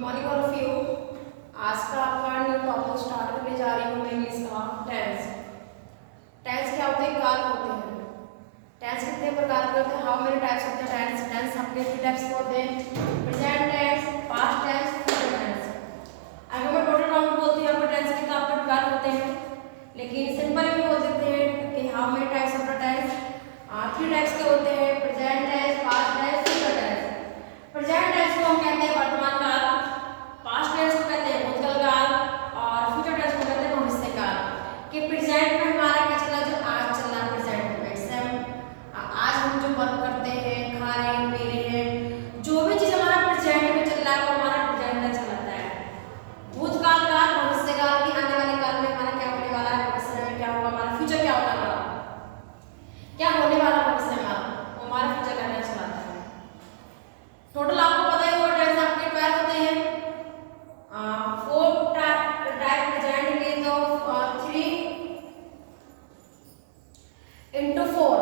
Morning all of you. आज का आपका न्यू टॉपिक स्टार्ट करने जा रही हूँ मैं इंग्लिश का टेंस। टेंस क्या होते हैं? काल होते हैं। टेंस कितने प्रकार के होते हैं? हाउ मेनी टाइप्स होते हैं टेंस? टेंस आपके 3 टाइप्स के होते हैं, present tense, past tense, future tense. अगर मैं टोटल काउंट बोलती हूँ आपको टेंस के तो आपके 12 होते हैं, लेकिन सिंपल भी बोल देते हैं कि how many types of the tense? 3 types के होते हैं, present tense, past tense, future tense. Present tense को हम कहते हैं वर्तमान काल, पास्ट टेंस को कहते हैं भूतकाल काल और फ्यूचर टेंस को कहते हैं भविष्य काल। कि प्रेजेंट में हमारा क्या चल रहा है? जो आज चल रहा है प्रेजेंट में, आज हम जो वर्क करते हैं, खा रहे हैं, पी रहे हैं, जो भी चीज हमारा प्रेजेंट में चल रहा है वो हमारा प्रेजेंट टेंस कहलाता है। भूतकाल काल, भविष्य काल की आने वाले काल में हमारा क्या होने वाला है, भविष्य में क्या होगा, हमारा फ्यूचर क्या होगा, हमारा क्या होने वाला भविष्य में वो हमारा फ्यूचर टेंस कहलाता है। टोटल आपको पता ही होगा टेंस आपके 12 होते हैं। 4 टाइप प्रेजेंट के तो 3 into 4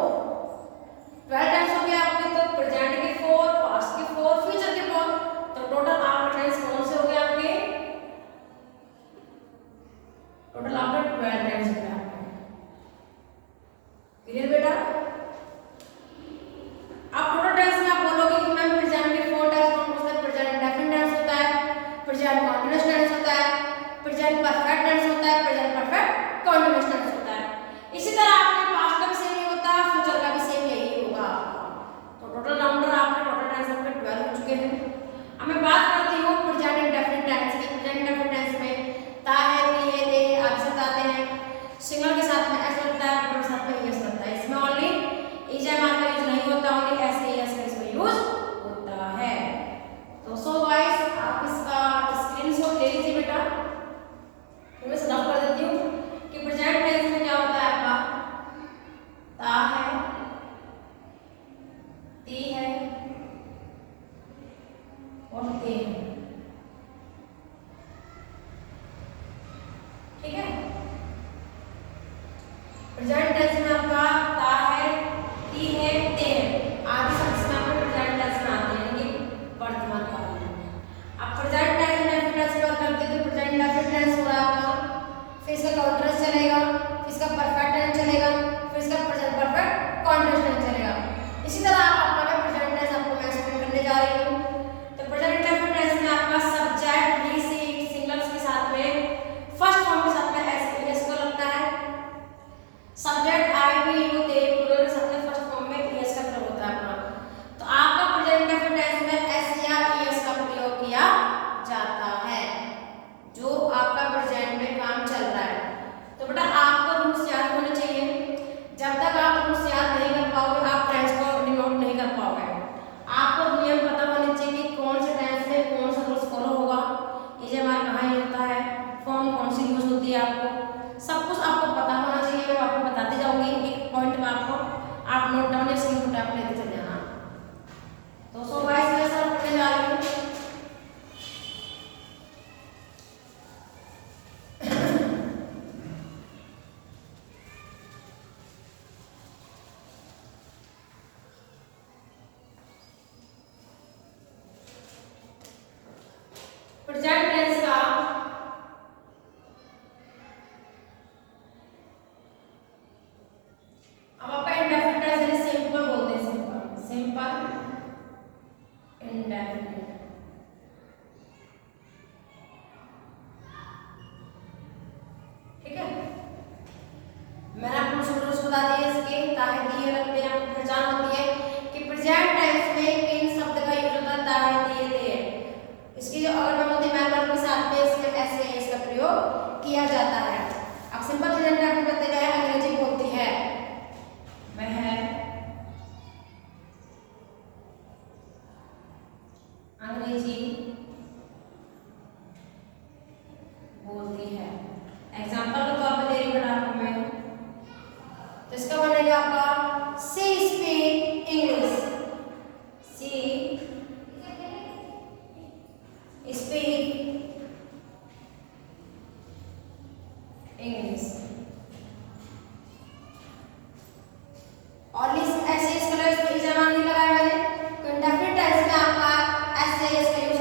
12 टाइम्स हो गया आपके। तो प्रेजेंट के 4, पास्ट के 4, फ्यूचर के 4, तो टोटल आपके टेंस कौन से हो गए आपके? टोटल आपके 12 टाइम्स हो गए आपके। क्लियर बेटा? आप टोटल टेंस में आप बोलोगे कि मैम प्रेजेंट के 4 टाइप्स कौन कौन से हैं? प्रेजेंट इंडेफिनिट टेंस होता है, प्रेजेंट कंटीन्यूअस टेंस होता है, प्रेजेंट परफेक्ट टेंस होता है, प्रेजेंट परफेक्ट कंटीन्यूअस टेंस होता है। इसी तरह आपके पास्ट का भी सेम ही होता है, फ्यूचर का भी सेम यही होगा आपका। तो टोटल नंबर आपके टोटल टेंस आपके 12 हो चुके हैं। अब मैं बात करती हूँ प्रेजेंट इंडेफिनिट टेंस की। प्रेजेंट इंडेफिनिट टेंस में ता है, ती है, ते है आदि शब्द आते हैं। सिंगल के साथ में एस लगता है, प्लूरल के साथ में एस लगता है। इसमें ओनली ईजेमार का यूज नहीं होता, ओनली एस ए एस का इसमें यूज होता है। तो सो गाइस आप इसका स्क्रीनशॉट ले लीजिए बेटा। तो मैं रफ कर देती हूँ कि प्रेजेंट टेंस में क्या होता है आपका? ता है, ती है और ते है। ठीक है? प्रेजेंट टेंस में आपका ता है, ती है, ते है आदि शब्द इसमें आपके प्रेजेंट टेंस में आते हैं, यानी वर्तमान काल में। अब प्रेजेंट टेंस इंडेफिनिट टेंस की बात करते हैं तो प्रेजेंट इंडेफिनिट टेंस हो रहा है आपका, फिर इसका कंटीन्यूअस चलेगा, फिर इसका परफेक्ट टेंस चलेगा, फिर इसका प्रेजेंट परफेक्ट कंटीन्यूअस टेंस चलेगा। इसी तरह आप आपका मैं प्रेजेंट टेंस आपको मैं एक्सप्लेन करने जा रही हूँ। तो प्रेजेंट इंडेफिनिट टेंस में आपका सब्जेक्ट ही सी सिंगल्स के साथ में फर्स्ट फॉर्म के साथ में एस एस को लगता है। सब्जेक्ट आई भी यू दे प्लूरल के साथ में फर्स्ट फॉर्म में एस का प्रयोग होता है आपका। तो आपका प्रेजेंट इंडेफिनिट टेंस में एस या एस का प्रयोग किया जाता है जो आपका प्रेजेंट में काम चल रहा है। तो बेटा आपको रूल्स याद होने चाहिए। जब तक आप रूल्स याद नहीं कर पाओगे आप टेंस को डिनोट नहीं कर पाओगे। आपको नियम पता होने चाहिए कि कौन से टेंस में कौन सा रूल्स फॉलो होगा, ईजेमार कहाँ यूज होता है, फॉर्म कौन सी यूज होती है, आपको सब कुछ आपको पता होना चाहिए। मैं आपको बताते जाऊंगी एक पॉइंट में, आपको आप नोट डाउन या स्क्रीनशॉट आप लेते चले जाना। तो सो गाइस मैं सब पढ़ने जा रही हूँ। प्रेजेंट टेंस का अब आपका इंडेफिनिट टेंस यानी सिंपल बोलते हैं, सिंपल सिंपल इंडेफिनिट। ठीक है? मैंने आपको रूल्स बता दिए इसके, ताहे दिए लगते हैं, आपको पहचान होती है कि प्रेजेंट टेंस में किन शब्द का यूज होता है, ताहे दिए ते है। इसकी जो अगर मैं बोलती मैं वर्ब के साथ में इसमें एस या एस का प्रयोग किया जाता है। अब सिंपल प्रेजेंट आपको पता है अंग्रेजी बोलती है, वह अंग्रेजी बोलती है। एग्जांपल के तौर पे दे रही हूं आपको मैं, तो इसका बनेगा आपका सी स्पीक इंग्लिश, सी स्पीक इंग्लिश। और इस ऐसे इसका इसमें ईजेमार नहीं लगाया मैंने, तो इंडेफिनिट टेंस में आपका एस या एस का यूज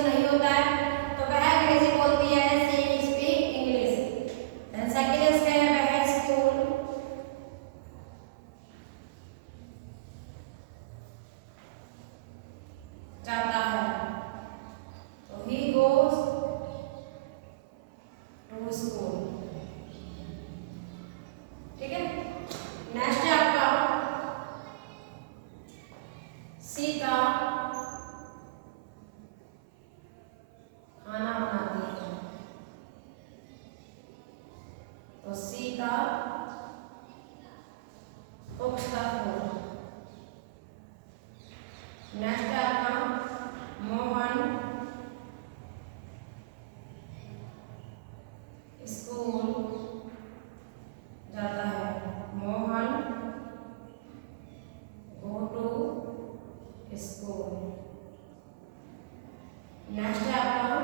नेक्स्ट है आपका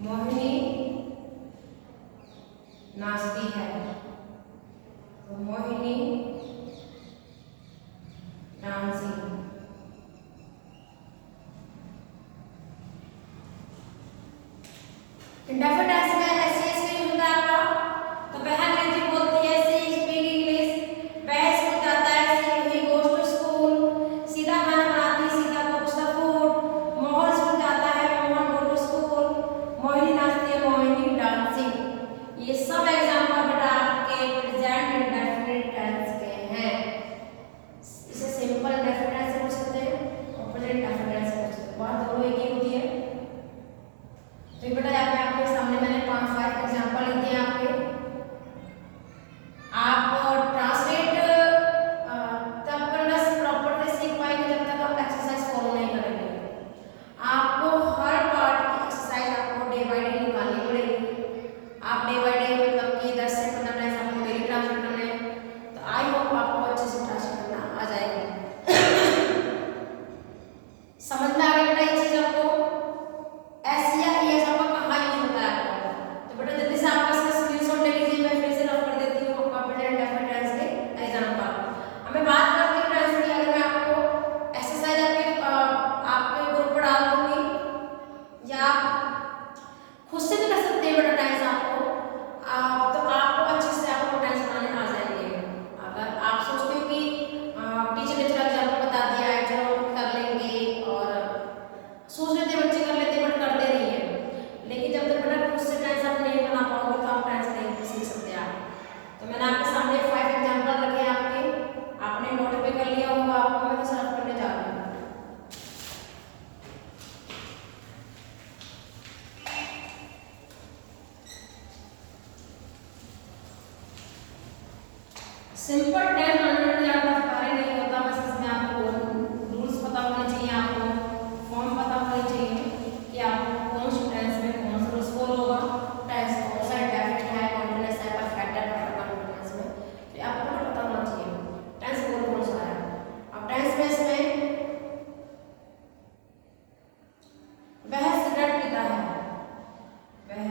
मोहिनी नाचती है। तो मोहिनी डांसिंग। इंडेफिनिट टेंस में ऐसे ऐसे यूज होता है आपका। तो वह अंग्रेजी बोलती है, शी स्पीक इंग्लिश। वह स्कूल जाता है, ही गोज टू स्कूल। सीधा खाना बनाती, सीधा cooks the food. Mohan school जाता है, Mohan go to school. Mohini नाचती है, मोहिनी डांसिंग। ये सब एग्जांपल बेटा आपके प्रेजेंट इंडेफिनिट टेंस के हैं। इसे सिंपल इंडेफिनिट टेंस से पूछ सकते हैं और प्रेजेंट इंडेफिनिट टेंस से पूछ सकते हैं। बात दोनों एक ही होती है। तो बेटा यहाँ पे आपके सामने मैंने 5 एग्जांपल लिख दिए आपके। आप ट्रांसलेट तब करना प्रॉपर से सीख पाएंगे जब तक आप एक्सरसाइज फॉलो नहीं करेंगे। आपको हर पार्ट की एक्सरसाइज आपको डे बाय डे निकालनी पड़ेगी। आप डे बाय डे मतलब कि 10 से 15 टाइम्स आपको डेली ट्रांसलेट करना है। तो आई होप आपको अच्छे से ट्रांसलेट करना आ जाएगा। समझ में आ गई बेटा ये चीज आपको? ऐसी या ये सब कहाँ यूज होता है आपको? तो बेटा जल्दी से आप इसका स्क्रीनशॉट ले लीजिए। मैं फिर से रफ कर देती हूँ आपका प्रेजेंट इंडेफिनिट टेंस के एग्जांपल। हमें बात करते हैं टेंस की। अगर मैं आपको एक्सरसाइज आपके ग्रुप पर डाल दूंगी या आप खुद से भी कर सकते हैं बेटा टेंस आपको। तो आपको अच्छे से आपको टेंस बनाने आ जाएंगे। अगर आप सोचते हो कि टीचर ने चला एग्जांपल बता दिया है, चलो हम कर लेंगे, और सोच लेते बच्चे कर लेते बट करते नहीं है। लेकिन जब तक बेटा खुद से टेंस आप नहीं बना पाओगे तो आप टेंस नहीं सीख सकते आप। तो मैंने आपके सामने 5 एग्जांपल रखे हैं आपके। आपने नोट पे कर लिया होगा, आपको मैं तो सर्व करने जा रही हूँ। सिंपल टेंस बनाने में ज्यादा कार्य नहीं होता, बस इसमें आपको रूल्स पता होने चाहिए, आपको फॉर्म पता होने चाहिए कि आपको कौन से टेंस में कौन सा रूल्स फॉलो होगा। टेंस कौन सा इंडेफिनिट है, कॉन्टिन्यूअस है, परफेक्ट है, परफेक्ट कॉन्टिन्यूअस में, तो ये आपको पता होना चाहिए टेंस कौन सा है। अब टेंस में इसमें वह सिगरेट पीता है, वह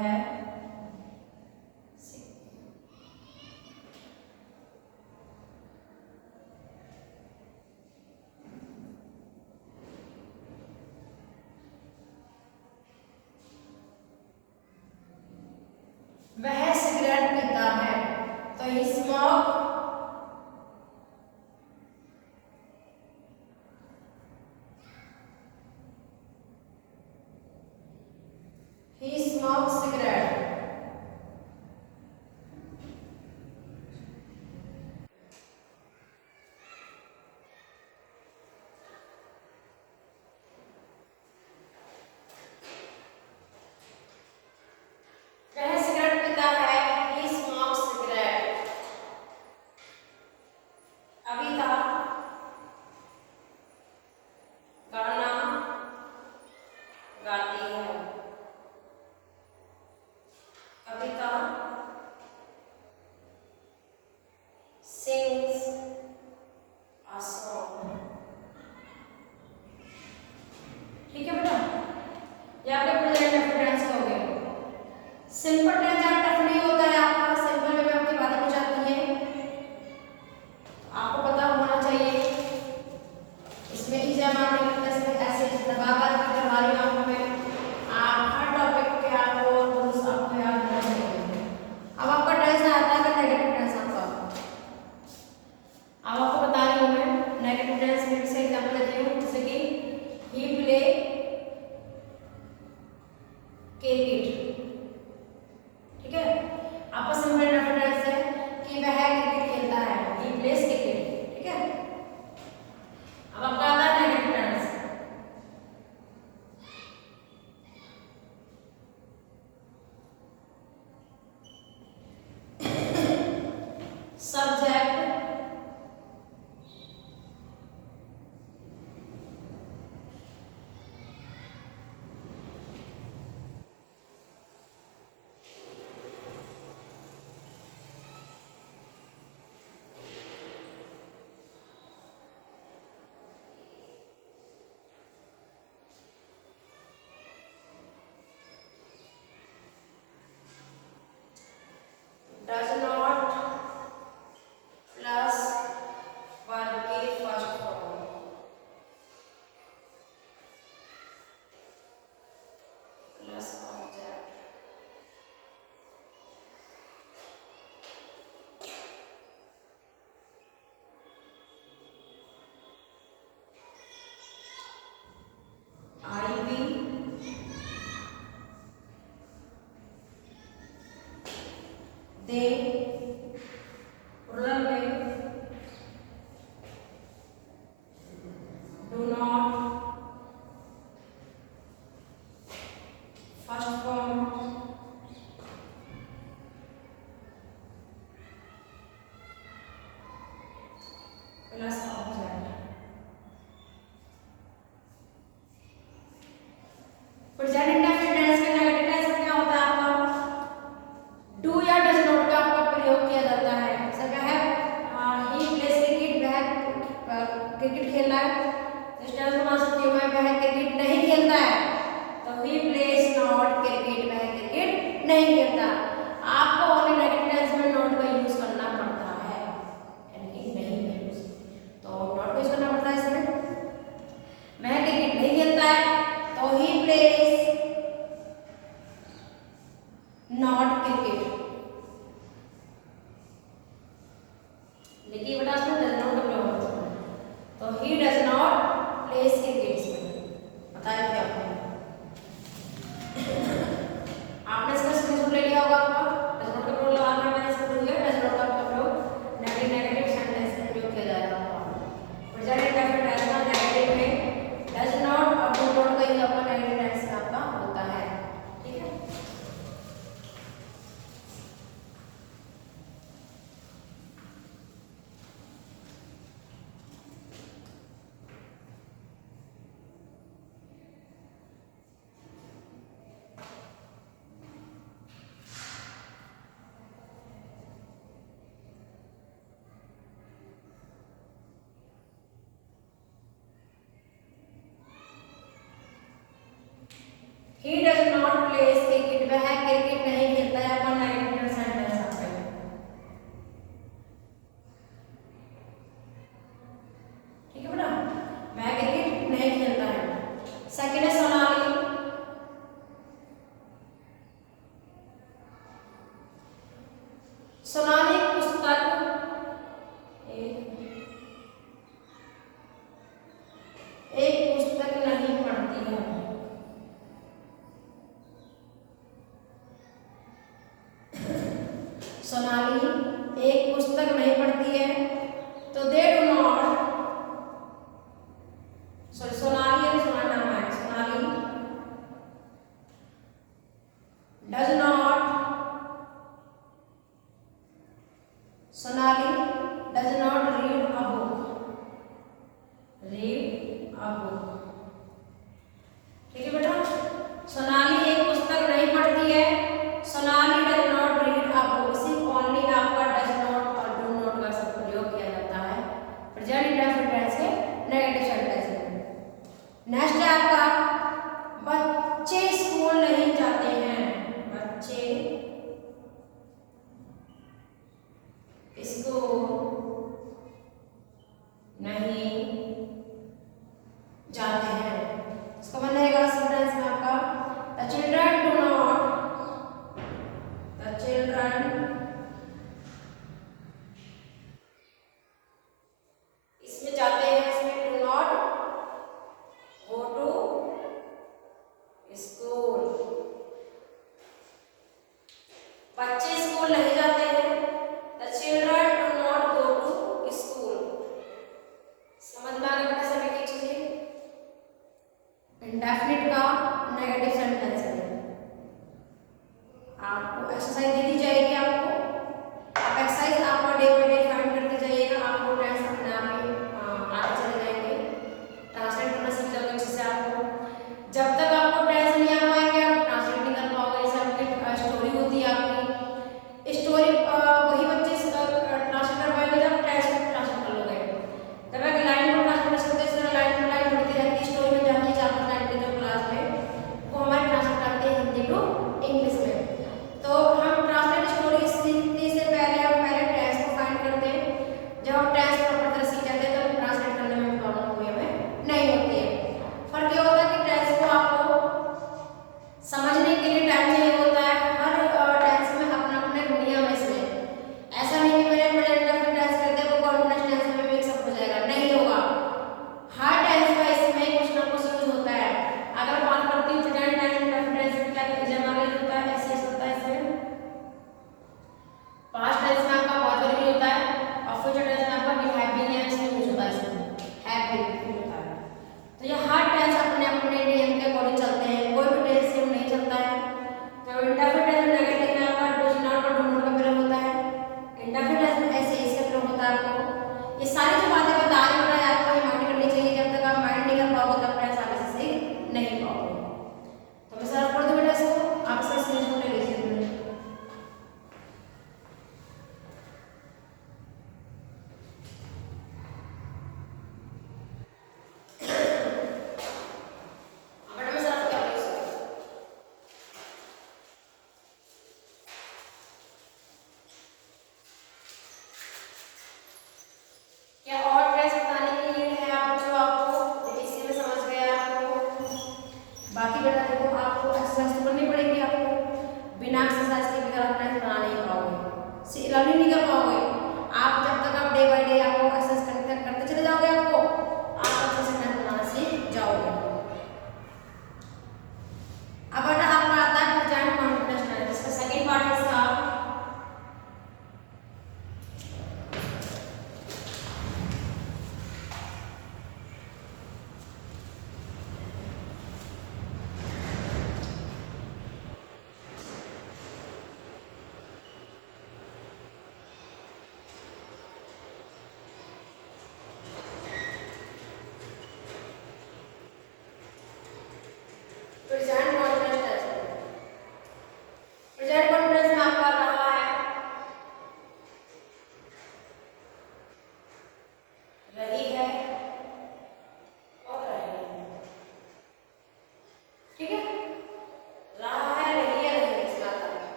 क्रिकेट खेल रहा है